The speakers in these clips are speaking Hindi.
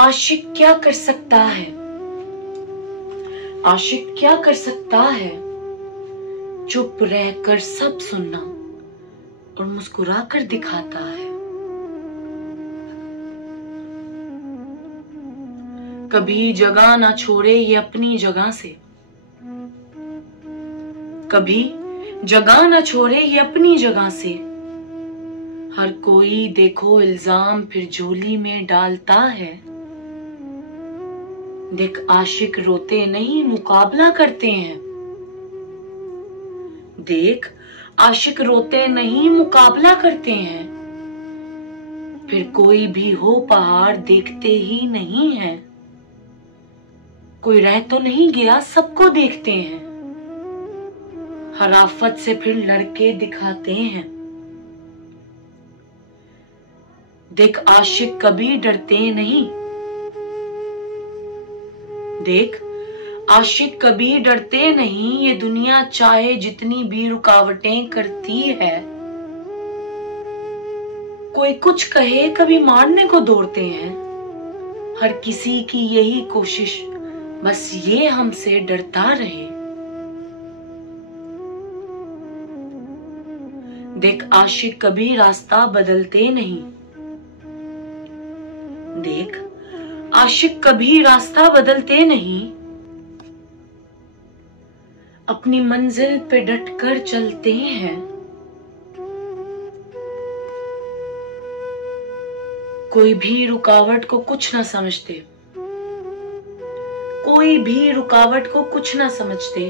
आशिक क्या कर सकता है? आशिक क्या कर सकता है? चुप रहकर सब सुनना और मुस्कुरा कर दिखाता है। कभी जगह ना छोड़े ये अपनी जगह से, कभी जगह ना छोड़े ये अपनी जगह से। हर कोई देखो इल्जाम फिर झोली में डालता है। देख आशिक रोते नहीं मुकाबला करते हैं। देख आशिक रोते नहीं मुकाबला करते हैं। फिर कोई भी हो पहाड़ देखते ही नहीं है। कोई रह तो नहीं गया सबको देखते हैं। हर आफत से फिर लड़के दिखाते हैं। देख आशिक कभी डरते नहीं। देख आशिक कभी डरते नहीं। ये दुनिया चाहे जितनी भी रुकावटें करती है। कोई कुछ कहे कभी मारने को दौड़ते हैं। हर किसी की यही कोशिश बस ये हमसे डरता रहे। देख आशिक कभी रास्ता बदलते नहीं। देख आशिक कभी रास्ता बदलते नहीं। अपनी मंजिल पे डटकर चलते हैं। कोई भी रुकावट को कुछ ना समझते। कोई भी रुकावट को कुछ ना समझते।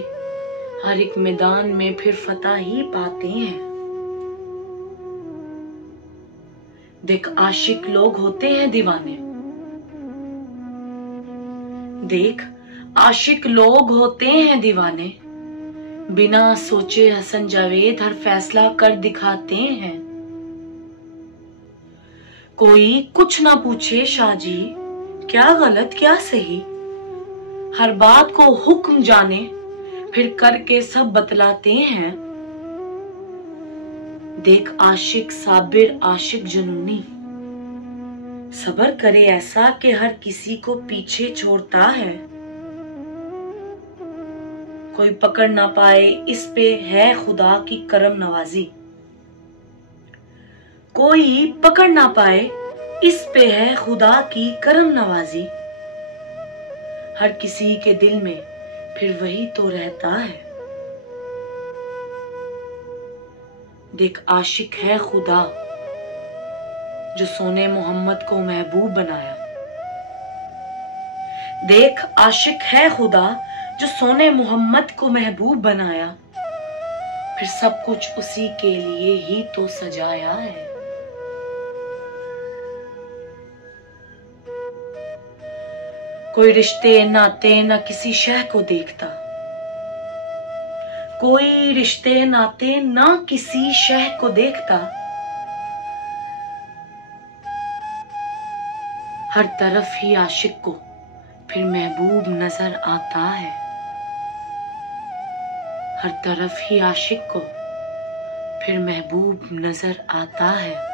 हर एक मैदान में फिर फतह ही पाते हैं। देख आशिक लोग होते हैं दीवाने। देख आशिक लोग होते हैं दीवाने। बिना सोचे हसन जावेद हर फैसला कर दिखाते हैं। कोई कुछ ना पूछे शाहजी क्या गलत क्या सही। हर बात को हुक्म जाने फिर करके सब बतलाते हैं। देख आशिक साबिर आशिक जुनूनी सब्र करे ऐसा कि हर किसी को पीछे छोड़ता है। कोई पकड़ ना पाए इस पे है खुदा की करम नवाजी। कोई पकड़ ना पाए इस पे है खुदा की करम नवाजी। हर किसी के दिल में फिर वही तो रहता है। देख आशिक है खुदा जो सोने मोहम्मद को महबूब बनाया। देख आशिक है खुदा जो सोने मोहम्मद को महबूब बनाया। फिर सब कुछ उसी के लिए ही तो सजाया है। कोई रिश्ते नाते ना किसी शह को देखता। कोई रिश्ते नाते ना किसी शह को देखता। हर तरफ ही आशिक को फिर महबूब नजर आता है। हर तरफ ही आशिक को फिर महबूब नजर आता है।